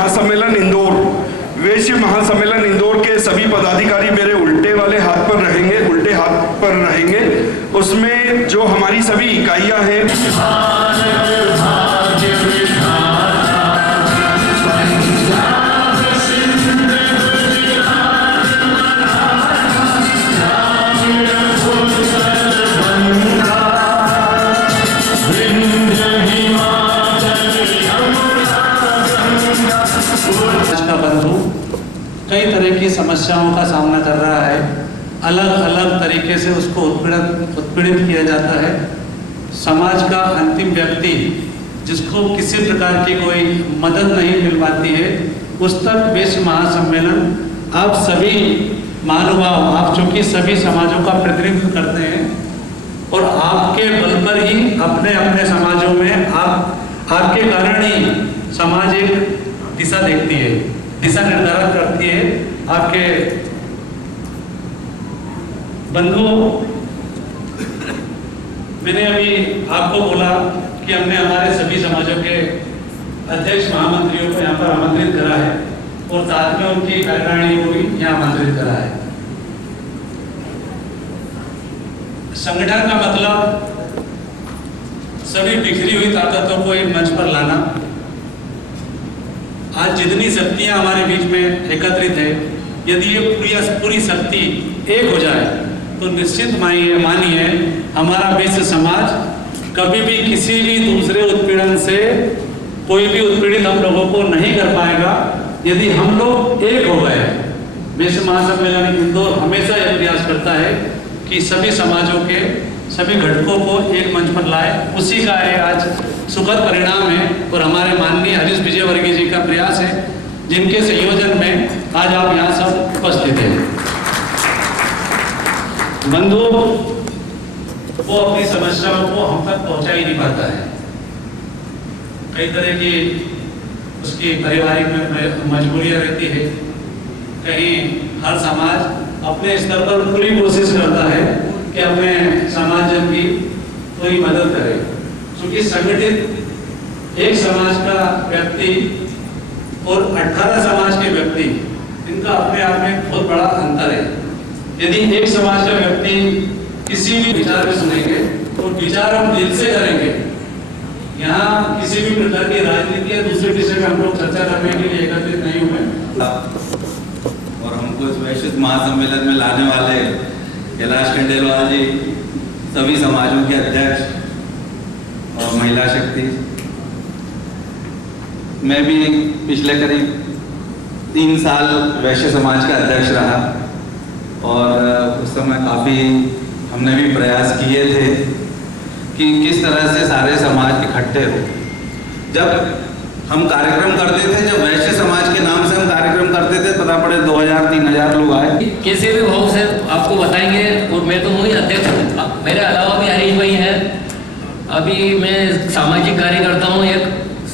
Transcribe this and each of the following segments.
महासम्मेलन इंदौर, वैश्य महासम्मेलन इंदौर के सभी पदाधिकारी मेरे उल्टे हाथ पर रहेंगे। उसमें जो हमारी सभी इकाइयां हैं, का बंधु कई तरह की समस्याओं का सामना कर रहा है, अलग अलग तरीके से उसको उत्पीड़ित किया जाता है। समाज का अंतिम व्यक्ति जिसको किसी प्रकार की कोई मदद नहीं मिल पाती है, उस तक वैश्य महासम्मेलन आप सभी महानुभाव, आप चूंकि सभी समाजों का प्रतिनिधित्व करते हैं और आपके बल पर ही अपने अपने समाजों में आपके कारण ही समाज एक दिशा देखती है, दिशा निर्धारण करती है। आपके बंधुओं, मैंने अभी आपको बोला कि हमने हमारे सभी समाजों के अध्यक्ष महामंत्रियों को यहाँ पर आमंत्रित करा है और साथ में उनकी कार्यकारिणी को भी यहाँ आमंत्रित करा है। संगठन का मतलब सभी बिखरी हुई ताकतों को एक मंच पर लाना। आज जितनी शक्तियां हमारे बीच में एकत्रित है, यदि ये पूरी शक्ति एक हो जाए तो निश्चित मानिए हमारा वैश्य समाज कभी भी किसी भी दूसरे उत्पीड़न से कोई भी उत्पीड़ित हम लोगों को नहीं कर पाएगा यदि हम लोग एक हो गए। वैश्य महासम्मेलन इंदौर हमेशा यह प्रयास करता है कि सभी समाजों के सभी घटकों को एक मंच पर लाए। उसी का आज सुखद परिणाम है और हमारे माननीय हरीश विजयवर्गीय जी का प्रयास है, जिनके संयोजन में आज आप यहाँ सब उपस्थित हैं। बंधुओं, वो अपनी समस्याओं को हम तक पहुंचा ही नहीं पाता है। कई तरह की उसकी पारिवारिक मजबूरियां रहती है। कहीं हर समाज अपने स्तर पर पूरी कोशिश करता है कि अपने समाजजन की पूरी मदद करे, क्योंकि संगठित एक समाज का व्यक्ति और 18 समाज के व्यक्ति, इनका अपने आप में बहुत बड़ा अंतर है। यदि एक समाज का व्यक्ति किसी भी विचार को सुनेंगे तो विचार हम दिल से करेंगे। यहाँ किसी भी प्रकार की राजनीति या दूसरे विषय में हम लोग चर्चा करने के लिए एकत्रित नहीं हुए। और हमको इस वैश्विक महासम्मेलन में लाने वाले कैलाश खंडेलवाल जी, सभी समाजों के अध्यक्ष और महिला शक्ति, मैं भी पिछले करीब 3 साल वैश्य समाज का अध्यक्ष रहा और उस समय काफ़ी हमने भी प्रयास किए थे कि किस तरह से सारे समाज इकट्ठे हो। जब हम कार्यक्रम करते थे, जब वैश्य समाज के नाम से हम कार्यक्रम करते थे, पता पड़े 2000-3000 लोग आए। किसी भी भाव से आपको बताएंगे। और मैं तो वही अध्यक्ष हूँ, मेरे अलावा भी हरीश भाई हैं। अभी मैं सामाजिक कार्य करता हूँ, एक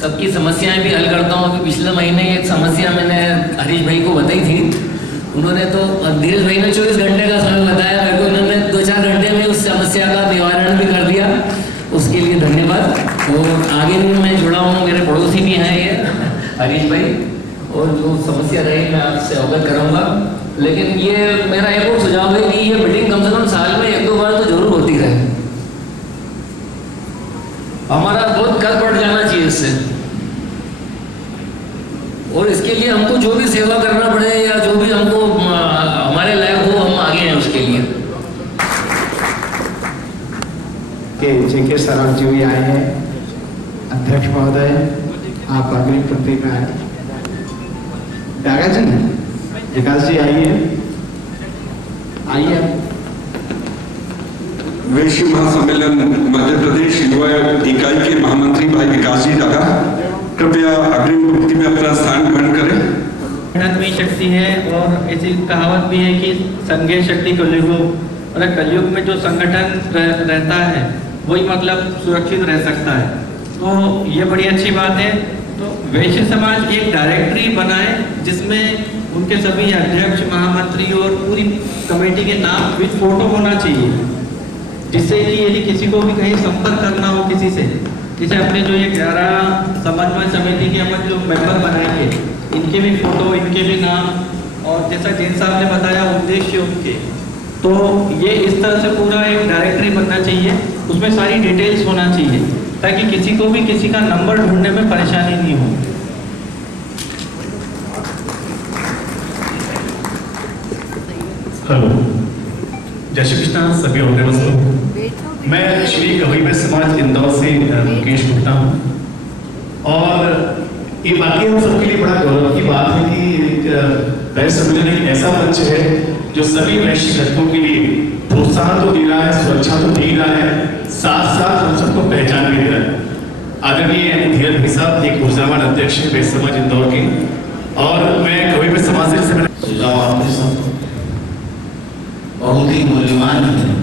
सबकी समस्याएं भी हल करता हूँ। अभी पिछले महीने एक समस्या मैंने हरीश भाई को बताई थी, उन्होंने तो धीरज भाई ने 24 घंटे का समय बताया मेरे को, उन्होंने 2-4 घंटे में उस समस्या का निवारण भी कर दिया, उसके लिए धन्यवाद। और आगे भी मैं जुड़ा हूँ, मेरे पड़ोसी भी हैं ये हरीश भाई, और जो समस्या रही मैं आपसे अवगत कराऊंगा। लेकिन ये मेरा एक और सुझाव है कि ये मीटिंग कम से कम साल में 1-2 बार तो जरूर होती रहे। हमारा बहुत कद बढ़ जाना चाहिए इससे, और इसके लिए हमको जो भी सेवा करना पड़े या जो भी हमको हमारे लायक हो, हम आगे हैं उसके लिए। के जेके सराफ जी भी आए हैं, अध्यक्ष महोदय आप अग्रिम पंक्ति में आए। कागज जी, विकास जी आइए, आइए। वैश्य महासम्मेलन मध्य प्रदेश युवा इकाई के महामंत्री भाई विकास जी दादा, कृपया अग्रिम पंक्ति में अपना स्थान ग्रहण करें। संगठन में शक्ति है और ऐसी कहावत भी है कि संघे शक्ति कलयुग, और कलयुग में जो संगठन रहता है वही मतलब सुरक्षित रह सकता है। तो ये बड़ी अच्छी बात है। तो वैश्य समाज एक डायरेक्टरी बनाए जिसमें उनके सभी अध्यक्ष, महामंत्री और पूरी कमेटी के नाम विद फोटो होना चाहिए, जिससे कि यदि किसी को भी कहीं संपर्क करना हो किसी से, जैसे अपने जो ये 11 समन्वय समिति के अपन जो मेंबर बनाएंगे इनके भी फोटो, इनके भी नाम, और जैसा जैन साहब ने बताया उद्देश्य उनके, तो ये इस तरह से पूरा एक डायरेक्टरी बनना चाहिए, उसमें सारी डिटेल्स होना चाहिए ताकि किसी को भी किसी का नंबर ढूंढने में परेशानी नहीं हो। हेलो, जय श्री कृष्णा सभी ऑनरेबल्स को। मैं श्री कवि वैश्य समाज इंदौर से मुकेश गुप्ता हूँ, और ये बाकी हम सबके लिए बड़ा गौरव की बात है कि वैश्य सम्मेलन एक ऐसा मंच है जो सभी वैश्य घटकों के लिए प्रोत्साहन तो दे रहा है, सुरक्षा तो दे ही रहा है, साथ साथ हम सबको पहचान भी दे रहा है। आदरणीय धीरज भाई साहब एक ऊर्जावान अध्यक्ष है वैश्य समाज इंदौर के, और मैं कवि वैश्य समाज से सुझाव आपके साथ बहुत ही मूल्यवान है,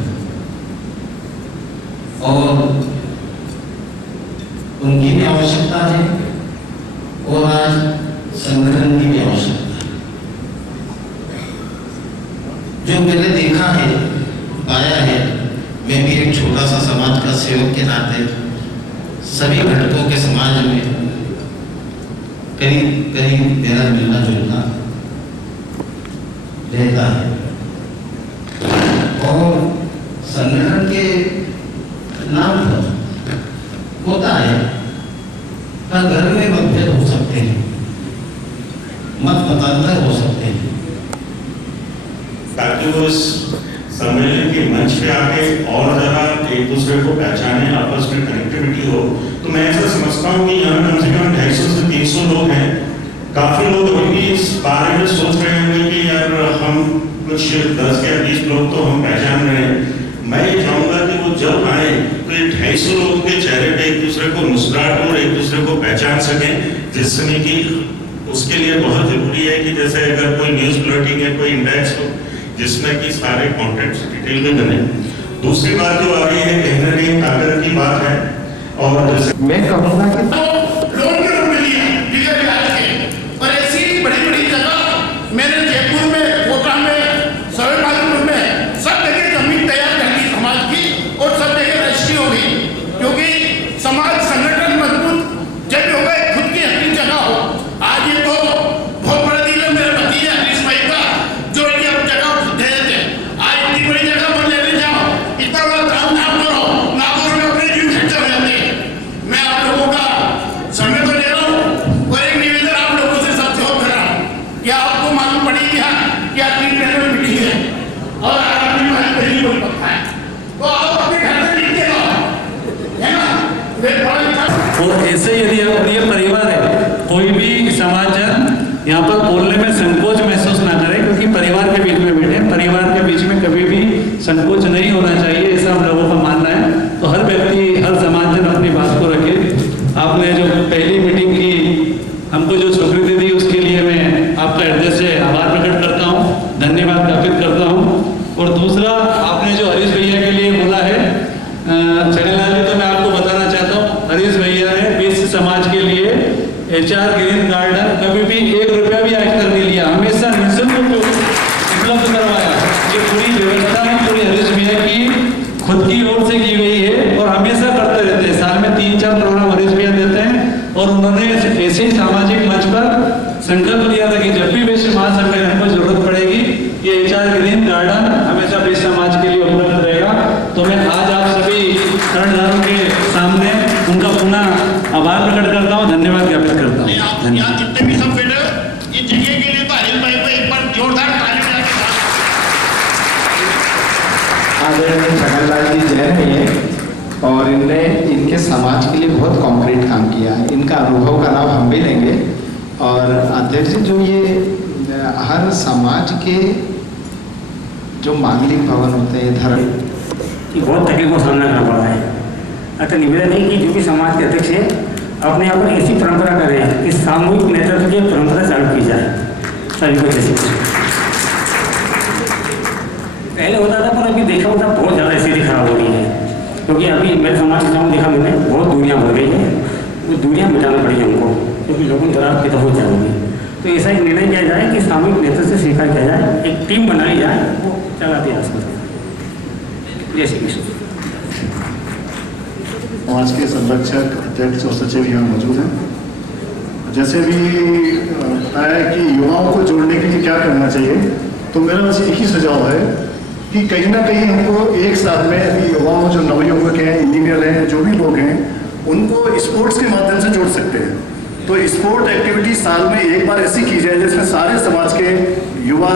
और उनकी भी आवश्यकता है और आज संगठन की भी आवश्यकता है। जो मैंने देखा है, पाया है, मैं भी एक छोटा सा समाज का सेवक के नाते सभी घटकों के समाज में करीब करीब मेरा मिलना जुलना रहता है, और संगठन के नाम पर होता है पर घर में मतभेद हो सकते हैं, मत मतांतर हो सकते हैं, ताकि वो इस सम्मेलन के मंच पे आके और ज़्यादा एक दूसरे को पहचाने, आपस में कनेक्टिविटी हो। तो मैं ऐसा समझता हूँ कि यहाँ कम से कम 250 से 300 लोग हैं। काफ़ी लोग अभी भी इस बारे में सोच रहे होंगे कि यार हम कुछ 10 या 20 लोग तो हम पहचान रहे हैं। मैं ये चाहूँगा कि वो जब आए तो ये 250 लोगों के चेहरे पे एक दूसरे को मुस्कुराहट और एक दूसरे को पहचान सकें, जिसमें कि उसके लिए बहुत जरूरी है कि जैसे अगर कोई न्यूज़ बुलेटिन या कोई इंडेक्स हो जिसमें कि सारे कॉन्टेंट्स डिटेल में बने। दूसरी बात जो आ रही है कहीं ना कहीं ताकत की बात है, और जैसे मैं कहूँगा कि लोन के रूप में लिया बिगड़ ब्याज के, और ऐसी बड़ी बड़ी जगह मैंने जयपुर में, कोटा में, सवाईमाधोपुर में सब जगह जमीन तैयार कर दी समाज की, और सब जगह रजिस्ट्री हो गई, क्योंकि समाज संगठन मजबूत जब हो गए, खुद की अपनी जगह हो। आज ये तो बहुत बड़ा दिल है मेरे भतीजे हरीश भाई का, जो ये जगह दे देते, आज इतनी बड़ी जगह पर लेने जाओ, इतना बड़ा काम ना करो, नागौर में अपने जीव खर्चा हो जाते हैं। मैं आप लोगों का समय तो ले रहा हूँ, और एक निवेदन आप लोगों से सबसे और कर रहा हूँ कि आपको मालूम पड़ेगी कि आपकी पैनल मीटिंग है और आपकी बात पहली बोल पड़ता है, तो आप अपने घर से लिख के लाओ, है ना? वे बड़ा और ऐसे यदि अपनी परिवार है, कोई भी समाजजन यहाँ पर बोलने में संकोच महसूस ना करे, क्योंकि परिवार के बीच में बैठे, परिवार के बीच में कभी भी संकोच नहीं होना चाहिए, ऐसा हम लोगों का मानना है। तो हर व्यक्ति, हर समाजजन अपनी बात को रखे। आपने जो पहली मीटिंग की, हमको जो स्वीकृति दी, उसके लिए मैं आपका हृदय से आभार प्रकट करता हूँ, धन्यवाद ज्ञापित करता हूँ। और दूसरा, आपने जो हरीश भैया के लिए बोला है, चैनल तो मैं आपको बताना चाहता हूँ, हरीश भैया ने वैश्य समाज के लिए HR ग्रीन गार्डन कभी भी 1 रुपया भी आज तक नहीं लिया, हमेशा निःशुल्क उपलब्ध करवाया। ये पूरी व्यवस्था है, पूरी हरीश भैया की खुद की ओर से की गई है, और हमेशा करते रहते हैं। साल में 3-4 प्रोग्राम हरीश भैया देते हैं, और उन्होंने ऐसे ही सामाजिक मंच पर संकल्प लिया था कि जब भी वैश्य महासम्मेलन को जरूरत पड़ेगी, ये HR ग्रीन गार्डन हमेशा वैश्य समाज के लिए उपलब्ध रहेगा। तो मैं आज आप सभी कर्णधारों के सामने उनका पुनः आभार प्रकट करता हूँ, धन्यवाद ज्ञापित करता हूँ। यहाँ जितने भी सब बैठे ये जगह के लिए तो हरीश भाई को एक बार जोरदार ताली बजा के आदरणीय छगनलाल जी जैन है, और इनने इनके समाज के लिए बहुत कॉन्क्रीट काम किया है। इनका अनुभव का लाभ हम भी लेंगे। और अध्यक्ष जी, जो ये हर समाज के जो मांगलिक भवन होते हैं, धर्म कि बहुत तकलीफों का सामना करना पड़ा है। अतः निवेदन है कि जो भी समाज के अध्यक्ष है, अपने यहाँ पर ऐसी परंपरा करें कि सामूहिक नेतृत्व की परंपरा चालू की जाए सभी को। जैसे पहले होता था, पर अभी देखा होता बहुत ज़्यादा स्थिति खराब हो रही है, क्योंकि अभी मेरे समाज के सामने देखा मैंने बहुत दूरियाँ बढ़ गई हैं, वो दूरियाँ मिटाना पड़ी हमको, क्योंकि लोगों की तरफ की तो हो जाएगी। तो ऐसा एक निर्णय किया जाए कि सामूहिक नेतृत्व से स्वीकार किया जाए, एक टीम बनाई जाए, वो चलाते हैं आजकल। जय श्री कृष्ण। समाज के संरक्षक, अध्यक्ष और सचिव यहाँ मौजूद हैं। जैसे भी बताया कि युवाओं को जोड़ने के लिए क्या करना चाहिए, तो मेरा बस एक ही सुझाव है कि कहीं ना कहीं हमको एक साथ में अभी युवाओं जो नवयुवक हैं, इंजीनियर हैं, जो भी लोग हैं, उनको स्पोर्ट्स के माध्यम से जोड़ सकते हैं। तो स्पोर्ट एक्टिविटी साल में एक बार ऐसी की जाए जिसमें सारे समाज के युवा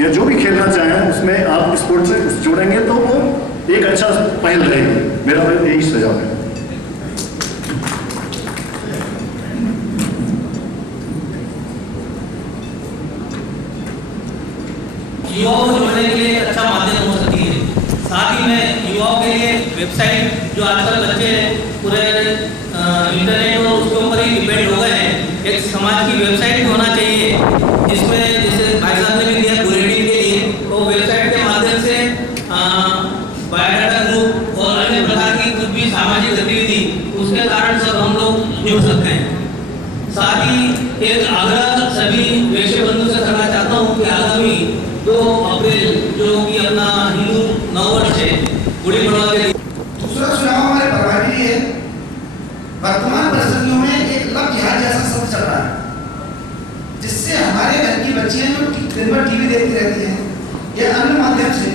या जो भी खेलना चाहें उसमें आप स्पोर्ट्स से जोड़ेंगे तो वो एक अच्छा पहल रहेगी। मेरा यही सुझाव है। युवाओं को जोड़ने के लिए एक अच्छा माध्यम हो सकती है। साथ ही में युवाओं के लिए वेबसाइट, जो आजकल बच्चे पूरे इंटरनेट और उसके ऊपर ही डिपेंड हो गए हैं, एक समाज की वेबसाइट भी होना चाहिए जिसमें जैसे भाई साहब ने भी दिया बुलेटिन के लिए, तो वेबसाइट के माध्यम से बायोडाटा ग्रुप और अन्य प्रकार की कुछ भी सामाजिक गतिविधि उसके कारण सब हम लोग जुड़ सकते हैं। साथ ही एक आग्रह सभी वैश्य बंधु से करना चाहता हूँ कि आगामी 2 अप्रैल जो कि अपना हिंदू नववर्ष है, गुड़ी पड़वा के लिए दूसरा सुझाव हमारे परिवार के लिए वर्तमान परिस्थितियों में एक लव जिहाद जैसा शब्द चल रहा है, जिससे हमारे घर की बच्चियां जो दिन भर टीवी देखती रहती हैं या अन्य माध्यम से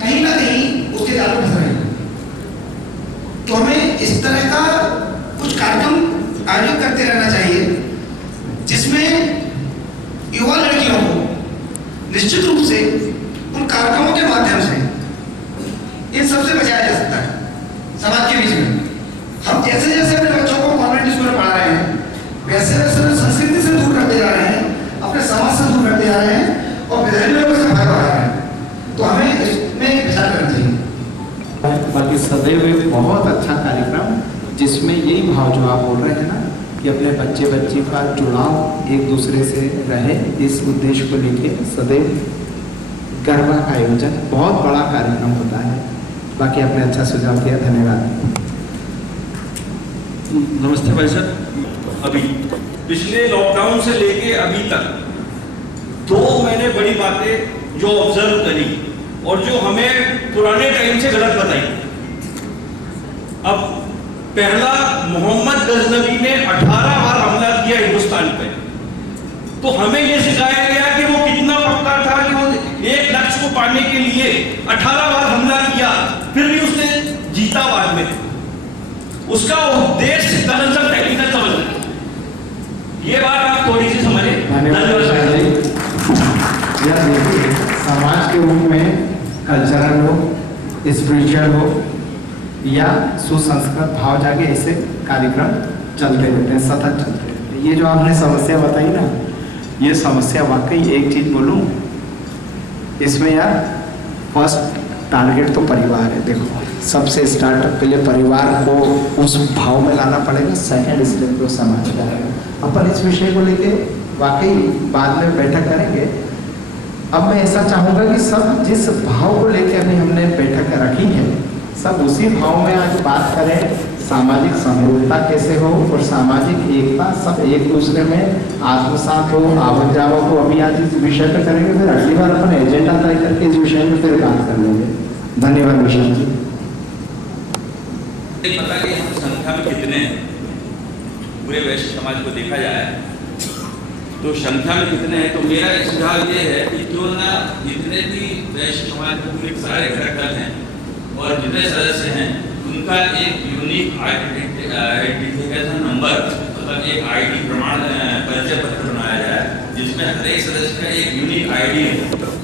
कहीं ना कहीं उसके जाल में फंस रही हैं। तो हमें इस तरह का कुछ कार्यक्रम आयोजित करते रहना चाहिए जिसमें युवा लड़कियों को निश्चित रूप से उन कार्यक्रमों के माध्यम से इन सबसे बचाया जा सकता है। समाज के बीच में हम जैसे जैसे अपने बच्चों को कॉन्वेंट स्कूल में पढ़ा रहे हैं, वैसे वैसे संस्कृति से दूर करते जा रहे हैं, अपने समाज से दूर करते जा रहे हैं और विद्यालयों में से बाहर बढ़ा रहे हैं। तो हमें इसमें विचार करना चाहिए। बाकी सदैव एक बहुत अच्छा कार्यक्रम जिसमें यही भाव जो आप बोल रहे हैं ना कि अपने बच्चे बच्ची का जुड़ाव एक दूसरे से रहे, इस उद्देश्य को लेके सदैव गरबा का आयोजन बहुत बड़ा कार्यक्रम होता है। बाकी आपने अच्छा सुझाव दिया, धन्यवाद। नमस्ते भाई साहब। अभी पिछले लॉकडाउन से लेके अभी तक 2 मैंने बड़ी बातें जो ऑब्जर्व करी और जो हमें पुराने टाइम से गलत बताई। अब पहला, मोहम्मद गजनवी ने 18 बार हमला किया हिंदुस्तान पे, तो हमें यह सिखाया गया कि वो कितना पक्का था कि वो एक लक्ष्य को पाने के लिए 18 बार हमला किया, फिर भी उसने जीता बाद में। उसका उद्देश्य दरअसल टेक्निकल समझ, ये बात आप थोड़ी सी समझे। समाज के रूप में कल्चरल हो, स्पिरिचुअल हो या सुसंस्कृत भाव जाके ऐसे कार्यक्रम चलते रहते हैं, सतत चलते रहते हैं। ये जो आपने समस्या बताई ना, ये समस्या वाकई एक चीज बोलूं, इसमें यार फर्स्ट टारगेट तो परिवार है। देखो सबसे स्टार्टअप के लिए परिवार को उस भाव में लाना पड़ेगा, सेकेंड स्टेप तो समाज का है। अपन इस विषय को लेके वाकई बाद में बैठक करेंगे। अब मैं ऐसा चाहूँगा कि सब जिस भाव को लेके अभी हमने बैठक रखी है, सब उसी भाव में आज बात करें। सामाजिक समरूपता कैसे हो और सामाजिक एकता, सब एक दूसरे में आत्मसात हो, आवत जावत हो। अभी आज इस विषय पर करेंगे, फिर अगली बार अपन एजेंडा तय करके इस विषय में फिर बात कर लेंगे। धन्यवाद विशाल जी। पता कि हम संख्या में कितने हैं, पूरे वैश्य समाज को देखा जाए तो संख्या में कितने हैं, तो मेरा एक सुझाव ये है कि क्यों ना जितने भी वैश्य समाज के पूरे सारे घटक हैं और जितने सदस्य हैं उनका एक यूनिक आइडेंटिफिकेशन नंबर, मतलब एक आईडी प्रमाण परिचय पत्र बनाया जाए जिसमें हर एक सदस्य का एक यूनिक आईडी है,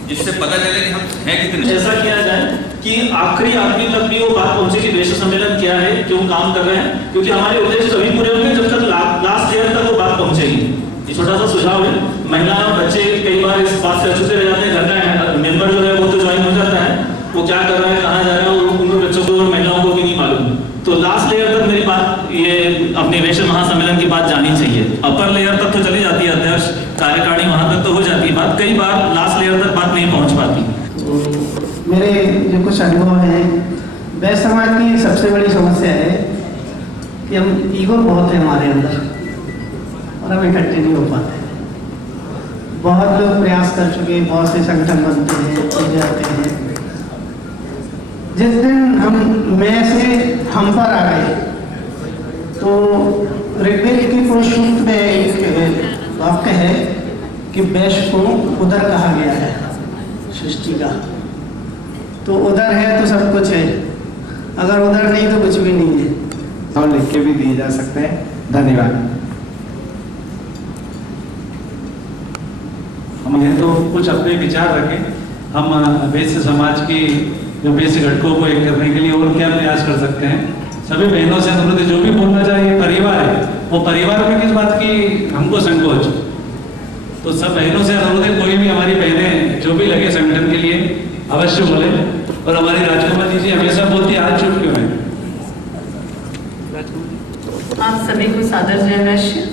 जिससे पता चले कि हम हैं कितने। ऐसा किया जाए कि आखिरी आदमी तक भी वो बात पहुंचे कि वैश्य सम्मेलन क्या है, क्यों काम कर रहे हैं, क्योंकि हमारे उद्देश्य तभी पूरे होंगे जब तक लास्ट ईयर तक वो बात पहुंचेगी। ये छोटा सा सुझाव है। महिला बच्चे कई बार इस बात से अछूते रह जाते हैं, घर का मेंबर जो है वो तो ज्वाइन हो जाता है, वो क्या कर रहा है, कहाँ जा रहा है, उनको बच्चों को और महिलाओं को भी नहीं मालूम। तो लास्ट लेयर तक मेरी बात, ये अपने वैश्य महासम्मेलन की बात जानी चाहिए। अपर लेयर तक तो चली जाती है, अध्यक्ष कार्यकारिणी वहां तक तो हो जाती है बात, कई बार लास्ट लेयर तक बात नहीं पहुंच पाती। मेरे जो कुछ अनुभव हैं, वैश्य समाज की सबसे बड़ी समस्या है कि हम ईगो बहुत है हमारे अंदर और हम इकट्ठे नहीं हो पाते। बहुत लोग प्रयास कर चुके, बहुत से संगठन बनते हैं, चले जाते हैं। जिस दिन हम मैं से हम पर आ गए तो ऋग्वेद की पुरुष सूक्त में एक वाक्य है कि वैश्य को उदर कहा गया है सृष्टि का। तो उदर है तो सब कुछ है, अगर उदर नहीं तो कुछ भी नहीं है। और लिख के भी दिए जा सकते हैं। धन्यवाद। हम ये तो कुछ अपने विचार रखें, हम वैश्य समाज की जो वैश्य घटकों को एक करने के लिए और क्या प्रयास कर सकते हैं। सभी बहनों से अनुरोध है, जो भी बोलना चाहिए परिवार है, वो परिवार में किस बात की हमको संकोच, तो सब बहनों से अनुरोध है, कोई भी हमारी बहनें जो भी लगे संगठन के लिए अवश्य बोले। और हमारी राजकुमार जी हमेशा बोलती है, आज चुप क्यों है? आप सभी को सादर जय वैश्य।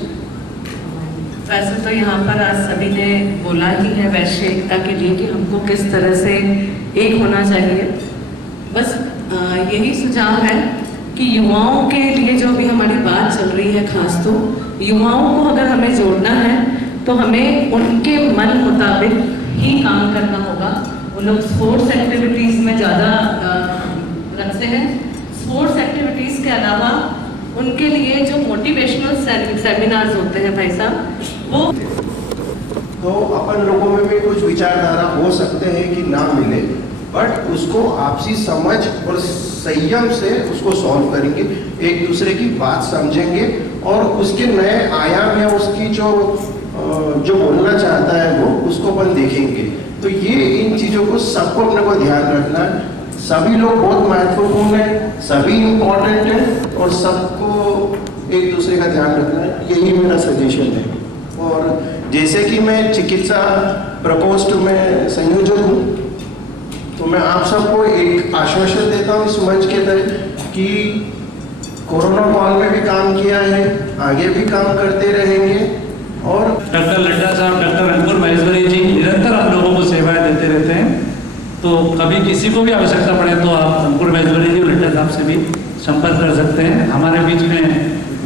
वैसे तो यहाँ पर आज सभी ने बोला ही है वैश्य एकता के लिए कि हमको किस तरह से एक होना चाहिए। बस यही सुझाव है कि युवाओं के लिए जो भी हमारी बात चल रही है, खास तो युवाओं को अगर हमें जोड़ना है तो हमें उनके मन मुताबिक ही काम करना होगा। वो लोग स्पोर्ट्स एक्टिविटीज़ में ज़्यादा रखते हैं। स्पोर्ट्स एक्टिविटीज़ के अलावा उनके लिए जो मोटिवेशनल सेमिनार्स होते हैं भाई साहब, वो तो अपन लोगों में भी कुछ विचारधारा हो सकते हैं कि ना मिले, बट उसको आपसी समझ और संयम से उसको सॉल्व करेंगे, एक दूसरे की बात समझेंगे और उसके नए आयाम या उसकी जो बोलना चाहता है वो उसको अपन देखेंगे। तो ये इन चीज़ों को सबको अपने को ध्यान रखना है। सभी लोग बहुत महत्वपूर्ण हैं, सभी इम्पोर्टेंट हैं और सबको एक दूसरे का ध्यान रखना है, यही मेरा सजेशन है। और जैसे कि मैं चिकित्सा प्रकोष्ठ में संयोजक हूँ, तो मैं आप सबको एक आश्वासन देता हूँ इस मंच के तहत कि कोरोना काल में भी काम किया है, आगे भी काम करते रहेंगे। और डॉक्टर लड्डा साहब, डॉक्टर अंकुर महेश्वरी जी निरंतर आप लोगों को सेवाएं देते रहते हैं, तो कभी किसी को भी आवश्यकता पड़े तो आप अंकुर महेश्वरी जी, लड्डा साहब से भी संपर्क कर सकते हैं। हमारे बीच में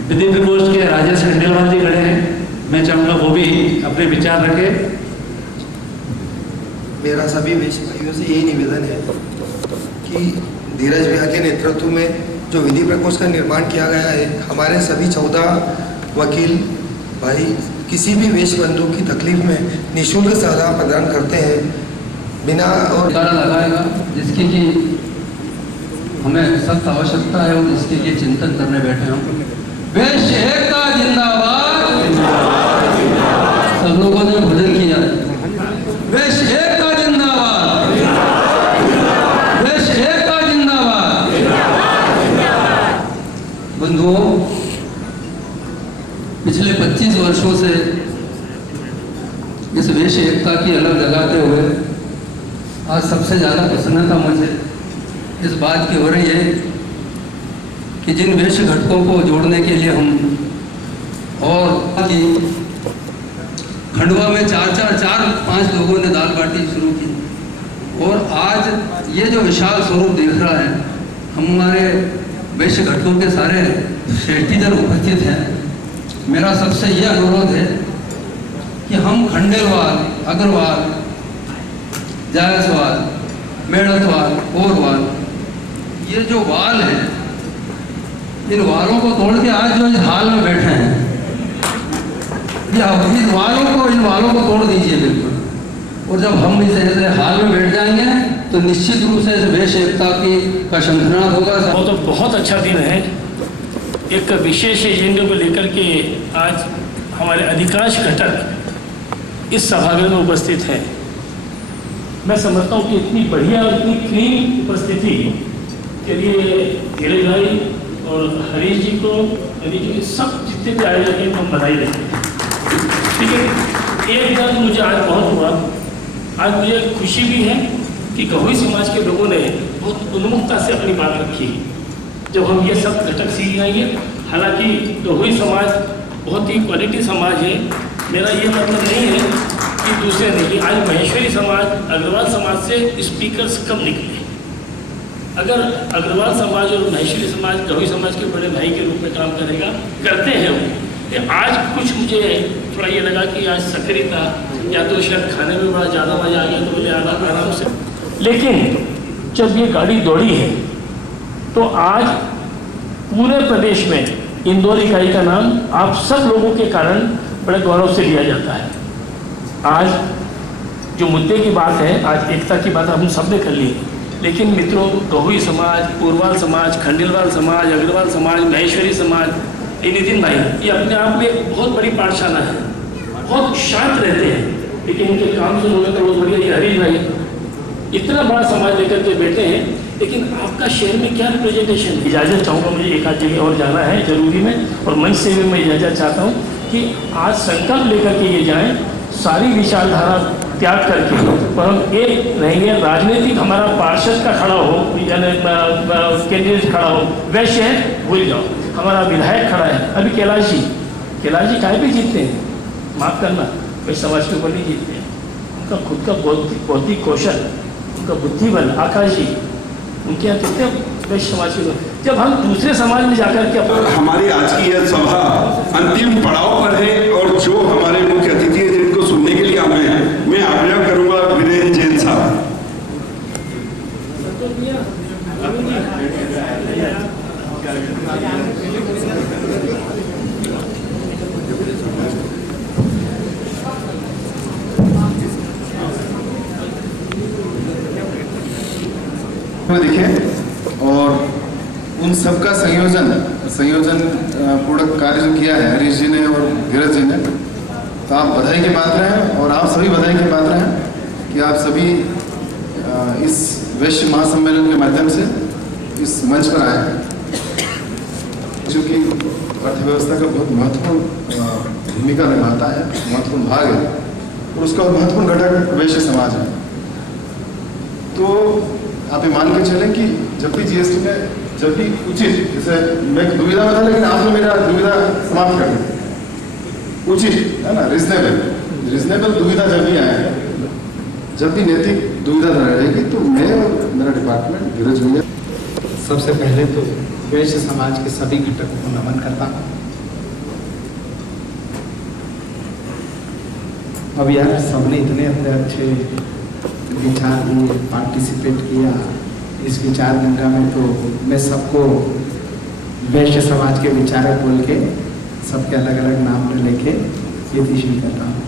विधि प्रकोष्ठ के राजेश खंडेलवाल जी खड़े हैं, मैं चाहूँगा वो भी अपने विचार रखें। मेरा सभी वैश्य भाइयों से यही निवेदन है कि धीरज भैया के नेतृत्व में जो विधि प्रकोष्ठ का निर्माण किया गया है, हमारे सभी 14 वकील भाई किसी भी वैश्य बंधु की तकलीफ में निःशुल्क सलाह प्रदान करते हैं बिना और लगाएगा, जिसकी कि हमें सख्त आवश्यकता है और इसके लिए चिंतन करने बैठे हम। वैश्य एकता जिंदाबाद। सब लोगों ने भजन किया, वैश्य एकता जिंदाबाद, वैश्य एकता जिंदाबाद। बंधुओं, पिछले 25 वर्षों से इस वैश्य एकता की अलग लगाते हुए आज सबसे ज़्यादा प्रसन्नता मुझे इस बात की हो रही है कि जिन वैश्य घटकों को जोड़ने के लिए हम और कि खंडवा में 4-5 लोगों ने दाल बाटी शुरू की और आज ये जो विशाल स्वरूप दिख रहा है, हमारे वैश्य घटकों के सारे श्रेष्ठीजन उपस्थित हैं। मेरा सबसे यह अनुरोध है कि हम खंडेलवाल, अग्रवाल, जायसवाल, मेड़तवाल, ओरवाल, ये जो वाल है, इन वालों को तोड़ के आज जो इस हाल में बैठे हैं, इन वालों को तोड़ दीजिए बिल्कुल। और जब हम इस ऐसे हाल में बैठ जाएंगे तो निश्चित रूप से इस वैश्य एकता का शंखनाद होगा। वो तो बहुत अच्छा दिन है। एक विशेष एजेंडे को लेकर के आज हमारे अधिकांश घटक इस सभागृह में उपस्थित हैं। मैं समझता हूँ कि इतनी बढ़िया और इतनी क्लीन उपस्थिति के लिए धीरज भाई और हरीश जी को, हरीश जी सब जितने भी आयोजक हैं हम बधाई देते हैं। ठीक है, एक बात मुझे आज बहुत हुआ, आज मुझे खुशी भी है कि गहोई समाज के लोगों ने बहुत उन्मुखता से अपनी बात रखी जब हम ये सब घटक सीख जाएंगे। हालांकि गहोई समाज बहुत ही क्वालिटी समाज है, मेरा ये मतलब नहीं है कि दूसरे नहीं। आज महेश्वरी समाज, अग्रवाल समाज से स्पीकर्स कम निकले। अगर अग्रवाल समाज और महेश्वरी समाज गहोई समाज के बड़े भाई के रूप में काम करेगा, करते हैं वो। आज कुछ मुझे थोड़ा ये लगा कि आज सकरी था, या तो शायद खाने में बड़ा ज़्यादा मजा आ गया तो बोले आराम से। लेकिन जब ये गाड़ी दौड़ी है तो आज पूरे प्रदेश में इंदौर इकाई का नाम आप सब लोगों के कारण बड़े गौरव से लिया जाता है। आज जो मुद्दे की बात है, आज एकता की बात हम सब ने कर ली, लेकिन मित्रों, गहोई समाज, पूर्वाल समाज, खंडेलवाल समाज, अग्रवाल समाज, महेश्वरी समाज, ये नितिन भाई, ये अपने आप में एक बहुत बड़ी पाठशाला है, बहुत शांत रहते हैं, लेकिन उनके काम से लोगों का बहुत बढ़िया। ये हरीश भाई इतना बड़ा समाज लेकर के बैठे हैं, लेकिन आपका शहर में क्या रिप्रेजेंटेशन। इजाज़त चाहूँगा, मुझे एक आध जगह और जाना है जरूरी में, और मंच से भी मैं इजाज़त चाहता हूँ कि आज संकल्प लेकर के ये जाएँ, सारी विचारधारा त्याग करके, और हम एक रहेंगे। राजनीतिक हमारा पार्षद का खड़ा हो, कैंडिडेट खड़ा हो, वैश्य है भूल जाओ, हमारा विधायक खड़ा है। अभी कैलाश जी काहे पे जीतते हैं, माफ़ करना, वैश्य समाज के ऊपर नहीं जीतते हैं। उनका खुद का बौद्धिक कौशल, उनका बुद्धिबल, आकाश जी, उनके यहाँ कितने वैश्य समाज के लोग। जब हम दूसरे समाज में जाकर के हमारी आज की यह सभा अंतिम पड़ाव पर है, और जो हमारे मुख्य अतिथि हैं जिनको सुनने के लिए आए हैं, मैं आग्रह करूंगा वीरेंद्र जैन साहब। देखें, और उन सबका संयोजन पूर्ण कार्य जो किया है हरीश जी ने और धीरज जी ने, तो आप बधाई के पात्र हैं, और आप सभी बधाई के पात्र हैं कि आप सभी इस वैश्य महासम्मेलन के माध्यम से इस मंच पर आए हैं, जो कि अर्थव्यवस्था का बहुत महत्वपूर्ण भूमिका निभाता है, महत्वपूर्ण भाग है, और उसका महत्वपूर्ण घटक वैश्य समाज है। तो आप ये मान के चलें कि जब भी जीएसटी में जब भी उचित, जैसे मैं दुविधा में था, लेकिन आपने मेरा दुविधा समाप्त कर दी, उचित है ना, रिजनेबल दुविधा जब भी आए, जब भी नैतिक दुविधा रहेगी, तो मैं और मेरा डिपार्टमेंट धीरज भैया सबसे पहले तो वैश्य समाज के सभी घटकों को नमन करता हूँ। अब यार सबने इतने अपने अच्छे विचार दिए, पार्टिसिपेट किया इस विचार गंगा में, तो मैं सबको वैश्य समाज के विचारक बोल के सबके अलग अलग नाम लेके ये विषय करता हूँ।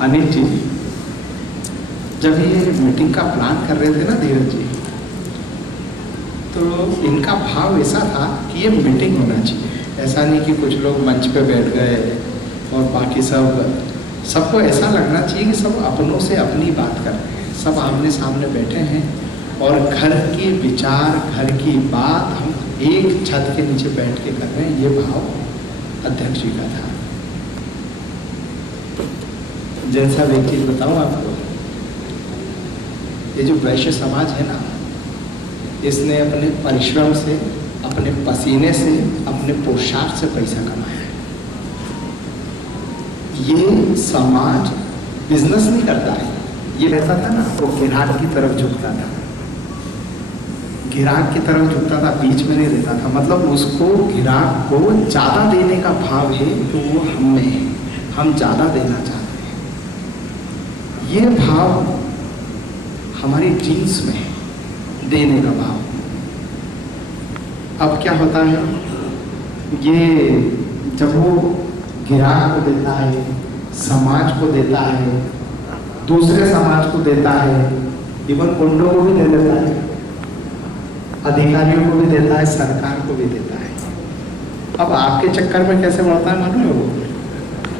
अनिल जी जब ये मीटिंग का प्लान कर रहे थे ना धीरज जी, तो इनका भाव ऐसा था कि ये मीटिंग होना चाहिए। ऐसा नहीं कि कुछ लोग मंच पे बैठ गए और बाकी सबको ऐसा लगना चाहिए कि सब अपनों से अपनी बात कर रहे हैं, सब आमने सामने बैठे हैं, और घर के विचार, घर की बात हम एक छत के नीचे बैठ के कर रहे हैं। ये भाव अध्यक्ष जी का था। जैसा एक चीज बताऊँ आपको, ये जो वैश्य समाज है ना, इसने अपने परिश्रम से, अपने पसीने से, अपने पोशाक से पैसा कमाया है। ये समाज बिजनेस नहीं करता है। ये रहता था ना, वो गिराक की तरफ झुकता था, गिराक की तरफ झुकता था, बीच में नहीं रहता था। मतलब उसको गिराक को ज़्यादा देने का भाव है, तो वो हम में है, हम ज़्यादा देना चाहते हैं। ये भाव हमारी जीन्स में है, देने का भाव। अब क्या होता है, ये जब वो गिराक को देता है, समाज को देता है, दूसरे समाज को देता है, इवन गुंडों को भी दे देता है, अधिकारियों को भी देता है, सरकार को भी देता है। अब आपके चक्कर में कैसे बढ़ता है मालूम है?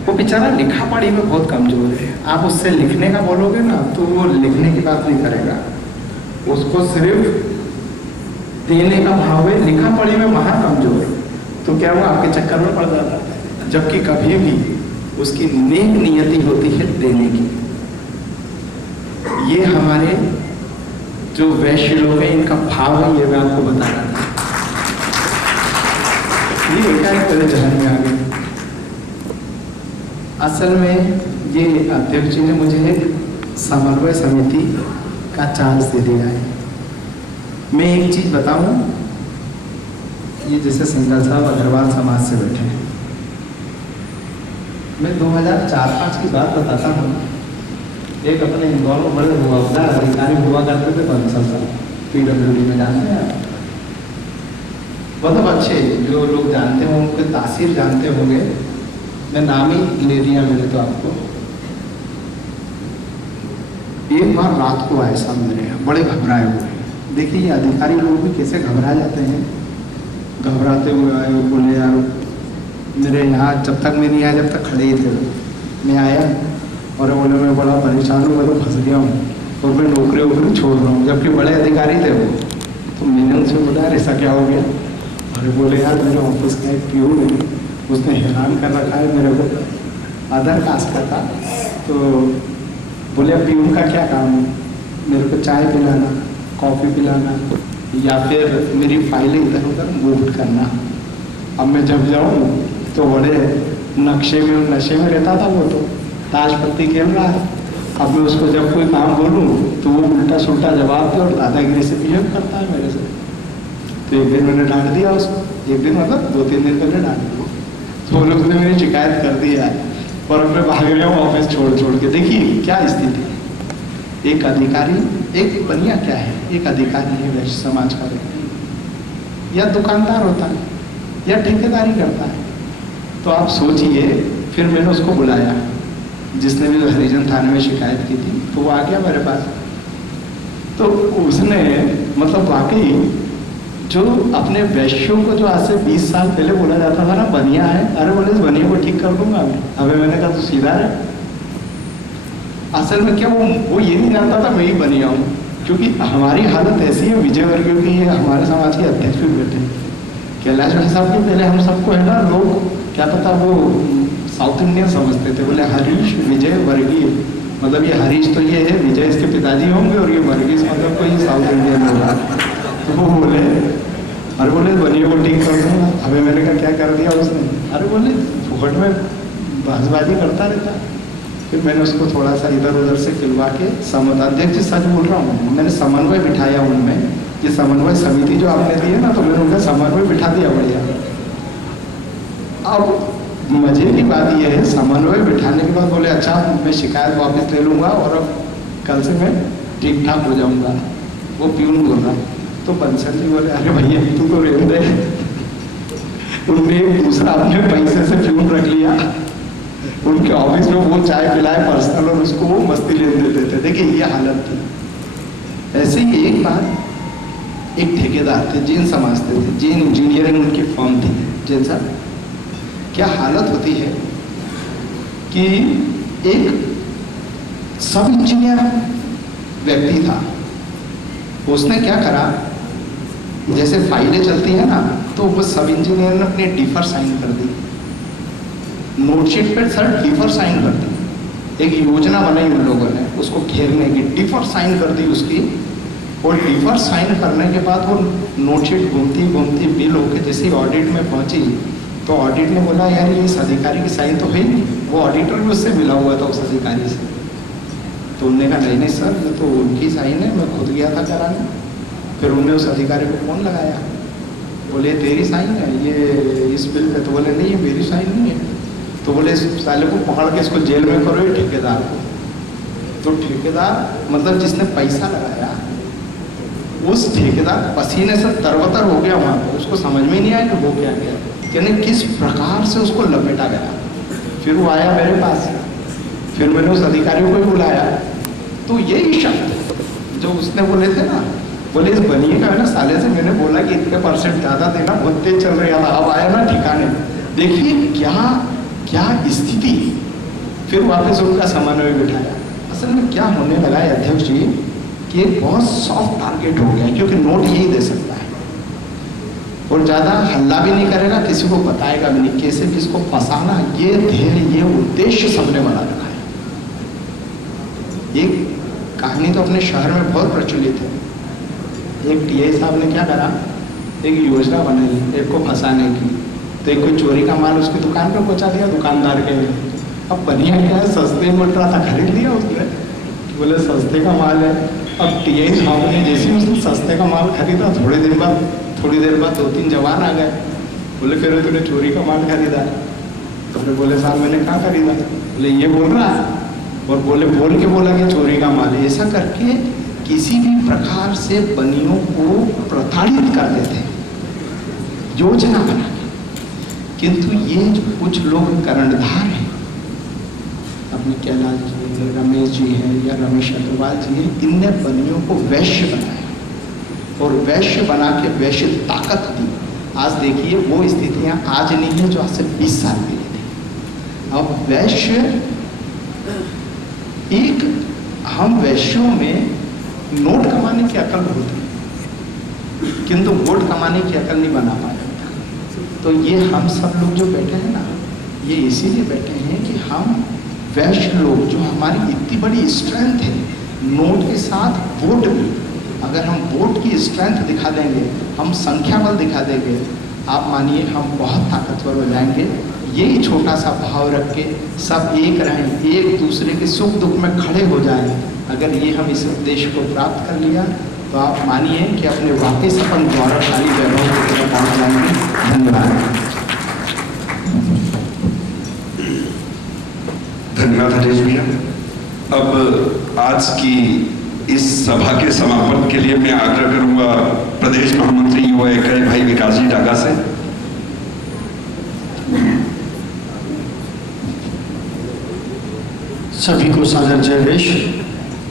वो बेचारा लिखा पढ़ी में बहुत कमजोर है। आप उससे लिखने का बोलोगे ना, तो वो लिखने की बात नहीं करेगा, उसको सिर्फ देने का भाव है, लिखा पढ़ी में महा कमजोर है। तो क्या वो आपके चक्कर में पड़ जाता है, जबकि कभी भी उसकी नेक नियति होती है देने की। ये हमारे जो वैश्य लोग हैं, इनका भाव है, ये मैं आपको बता रहा था। ये एकाएक मेरे जहन में आ गया। असल में ये अध्यक्ष जी ने मुझे एक समन्वय समिति का चांस दे दिया है। मैं एक चीज बताऊं, ये जैसे सिंगल साहब अग्रवाल समाज से बैठे हैं, मैं 2004-05 की बात बताता हूँ। एक अपने इंदौर में बड़े मुआवजा अधिकारी हुआ करते थे, 5 साल PWD में जानते हैं आप। मतलब अच्छे जो लोग जानते हों उनके तासीर जानते होंगे, मैं नाम ही ले दिया मैंने तो आपको। एक बार रात को आए साहब मेरे यहाँ, बड़े घबराए हुए। देखिए ये अधिकारी लोग भी कैसे घबरा जाते हैं। घबराते हुए आए, बोले यार मेरे यहाँ जब तक मैं नहीं आया जब तक खड़े ही थे। मैं आया और बोले मैं बड़ा परेशान हूँ, मैं तो फंस गया हूँ और मैं नौकरी वोकरी छोड़ रहा हूँ, जबकि बड़े अधिकारी थे वो। तो मैंने उनसे बोला यार ऐसा क्या हो गया? अरे बोले यार मेरे ऑफिस का एक प्यून है, उसने हैरान कर रखा है मेरे को, आधार कास्ट का था। तो बोले अब प्यून का क्या काम है? मेरे को चाय पिलाना, कॉफ़ी पिलाना या फिर मेरी फाइलें इधर उधर मूव करना। अब मैं जब जाऊँ तो बड़े नक्शे में नशे में रहता था वो, तो ताश पत्ती खेल रहा है। अब मैं उसको जब कोई काम बोलूँ तो वो उल्टा सुल्टा जवाब दे और दादागिरी से बिहेव करता है मेरे से। तो एक दिन मैंने डांट दिया उसको, एक दिन मतलब 2-3 दिन पहले डांट दिया। तो वो लोग ने मेरी शिकायत कर दी है और मैं भाग रहा हूँ ऑफिस छोड़ के। देखिए क्या स्थिति है। एक अधिकारी, एक बनिया क्या है, एक अधिकारी है वैश्य समाज का व्यक्ति, या दुकानदार होता है या ठेकेदारी करता है। तो आप सोचिए, फिर मैंने उसको बुलाया जिसने भी हरिजन थाने में शिकायत की थी, तो वो आ गया मेरे पास। तो उसने मतलब वाकई जो अपने वैश्यों को जो आज से 20 साल पहले बोला जाता था ना बनिया है, अरे बोले इस बनिया को ठीक कर दूंगा मैं। अबे मैंने कहा तो सीधा है। असल में क्या वो ये नहीं जानता था मैं ही बनिया हूँ, क्योंकि हमारी हालत ऐसी है। विजय वर्गीय की हमारे समाज के अध्यक्ष भी बैठे कैलाश भाई साहब के पहले हम सबको है ना, लोग क्या पता वो साउथ इंडियन समझते थे। बोले हरीश विजय वर्गीय, मतलब ये हरीश तो ये है, विजय इसके पिताजी होंगे और ये वर्गीय मतलब कोई साउथ इंडियन होगा। तो वो बोले अरे बोले बनिए को ठीक कर दूंगा। अबे मैंने कहा क्या कर दिया उसने? अरे बोले फुकट में बहसबाजी करता रहता। फिर मैंने उसको थोड़ा सा इधर उधर से खिलवा के अध्यक्ष जी सच बोल रहा हूँ, मैंने समन्वय बिठाया उनमें। ये समन्वय समिति जो आपने दी है ना, तो मैंने उनका समन्वय बिठा दिया बढ़िया। अब मजे की बात यह है, समन्वय बिठाने के बाद बोले अच्छा मैं शिकायत वापस ले लूँगा और अब कल से मैं ठीक ठाक हो जाऊँगा। वो प्यून बोल रहा। तो बंसल जी बोले अरे भैया तू तो रहने दे। उनने दूसरा अपने पैसे से प्यून रख लिया, उनके ऑफिस में वो चाय पिलाए पर्सनल और उसको वो मस्ती लेने देते थे। देखिए ये हालत थी। ऐसे ही एक बार एक ठेकेदार थे, जैन समझते थे, जैन इंजीनियरिंग उनकी फर्म थी। जैन साहब क्या हालत होती है कि एक सब इंजीनियर व्यक्ति था, उसने क्या करा, जैसे फाइलें चलती है ना, तो वो सब इंजीनियर ने अपने डिफर साइन कर दी, नोटशीट पे सर डिफर साइन कर दी। एक योजना बनाई उन लोगों ने उसको घेरने की, डिफर साइन कर दी उसकी। और डिफर साइन करने के बाद वो नोटशीट घूमती घूमती बिल होके जैसे ऑडिट में पहुंची, तो ऑडिट ने बोला यार ये इस अधिकारी की साइन तो है नहीं। वो ऑडिटर भी उससे मिला हुआ था उस अधिकारी से। तो उन्होंने कहा नहीं सर ये तो उनकी साइन है, मैं खुद गया था कराने। फिर उन्होंने उस अधिकारी को फोन लगाया, बोले तेरी साइन है ये इस बिल पे? तो बोले नहीं ये मेरी साइन नहीं है। तो बोले इस साले को पकड़ के इसको जेल में करो, ये ठेकेदार को। तो ठेकेदार मतलब जिसने पैसा लगाया, उस ठेकेदार पसीने से तरबतर हो गया वहाँ पर, उसको समझ में नहीं आया कि वो क्या गया, यानी किस प्रकार से उसको लपेटा गया। फिर वो आया मेरे पास, फिर मैंने उस अधिकारी को ही बुलाया। तो यही शब्द जो उसने बोले थे ना, बोले इस बनिए का है ना साले से मैंने बोला कि इतने % ज़्यादा देना, बहुत तेज चल रहा था, अब आया ना ठिकाने। देखिए क्या क्या स्थिति। फिर वापस उनका समन्वय बिठाया। असल में क्या होने लगा है अध्यक्ष जी कि एक बहुत सॉफ्ट टारगेट हो गया, क्योंकि नोट यही दे सकता है और ज़्यादा हल्ला भी नहीं करेगा, किसी को बताएगा भी नहीं कैसे किसको फंसाना। ये ध्येय ये उद्देश्य सबने बना रखा है। एक कहानी तो अपने शहर में बहुत प्रचलित है। एक टीआई साहब ने क्या करा, एक योजना बनाई एक को फंसाने की। तो एक कोई चोरी का माल उसकी दुकान पे पहुंचा दिया दुकानदार के। अब बढ़िया क्या है, सस्ते में मिल रहा था, खरीद लिया उसने। बोले सस्ते का माल है। अब टीआई साहब ने जैसे ही उसने सस्ते का माल खरीदा, थोड़ी देर बाद 2-3 जवान आ गए। बोले फिर तूने चोरी का माल खरीदा? तो बोले साहब मैंने कहाँ खरीदा? बोले ये बोल रहा है, और बोल के बोला कि चोरी का माल है। ऐसा करके किसी भी प्रकार से बनियों को प्रताड़ित कर देते हैं। योजना बना के, किंतु ये जो कुछ लोग कर्णधार हैं, अपने कैलाश जी, रमेश जी हैं या रमेश अग्रवाल जी हैं, इनने बनियों को वैश्य बनाया और वैश्य बना के वैश्य ताकत दी। आज देखिए वो स्थितियां आज नहीं है जो आज से 20 साल पहले थी। अब वैश्य एक, हम वैश्यों में नोट कमाने की अकल बहुत है, किंतु वोट कमाने की अकल नहीं बना पाया। तो ये हम सब लोग जो बैठे हैं ना, ये इसीलिए बैठे हैं कि हम वैश्य लोग, जो हमारी इतनी बड़ी स्ट्रेंथ है, नोट के साथ वोट भी, अगर हम वोट की स्ट्रेंथ दिखा देंगे, हम संख्या बल दिखा देंगे, आप मानिए हम बहुत ताकतवर हो जाएंगे। यही छोटा सा भाव रख के सब एक रहें, एक दूसरे के सुख दुख में खड़े हो जाएं, अगर ये हम इस उद्देश्य को प्राप्त कर लिया तो आप मानिए कि अपने वापस अपन गौरवशाली वैभव की तरफ पहुँच जाएंगे। धन्यवाद। धन्यवाद हरीश भैया। अब आज की इस सभा के समापन के लिए मैं आग्रह करूंगा प्रदेश महामंत्री युवा इकाई भाई विकास जी डागा से। सभी को सादर जय वेश,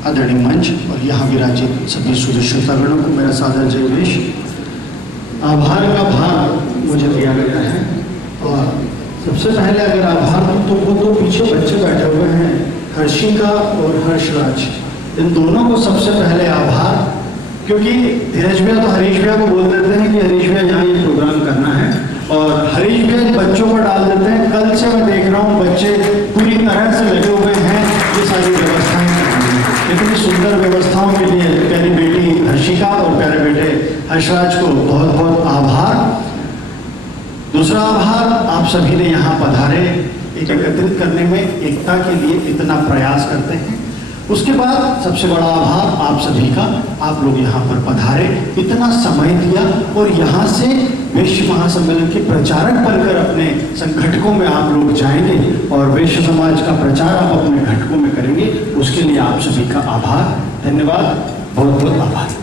आदरणीय मंच और यहाँ विराजित सभी सूर्य श्रोतागणों को मेरा सादर जय वेश। आभार का भार मुझे दिया गया है और सबसे पहले अगर आभार दूं तो वो दो पीछे बच्चे बैठे हुए हैं, हर्षिका और हर्षराज, इन दोनों को सबसे पहले आभार, क्योंकि धीरज भैया तो हरीश भैया को बोल देते हैं कि हरीश भैया यहाँ ये प्रोग्राम करना है और हरीश भैया बच्चों पर डाल देते हैं। कल से मैं देख रहा हूँ बच्चे पूरी तरह से लगे हुए हैं ये सारी व्यवस्थाएं करने में। इतनी सुंदर व्यवस्थाओं के लिए प्यारी बेटी हर्षिका और प्यारे बेटे हर्षराज को बहुत बहुत आभार। दूसरा आभार आप सभी ने यहाँ पधारे, एकत्रित करने में एकता के लिए इतना प्रयास करते हैं। उसके बाद सबसे बड़ा आभार आप सभी का, आप लोग यहाँ पर पधारे, इतना समय दिया और यहाँ से वैश्य महासम्मेलन के प्रचारक बनकर अपने संगठकों में आप लोग जाएंगे और वैश्य समाज का प्रचार आप अपने घटकों में करेंगे। उसके लिए आप सभी का आभार, धन्यवाद, बहुत बहुत आभार।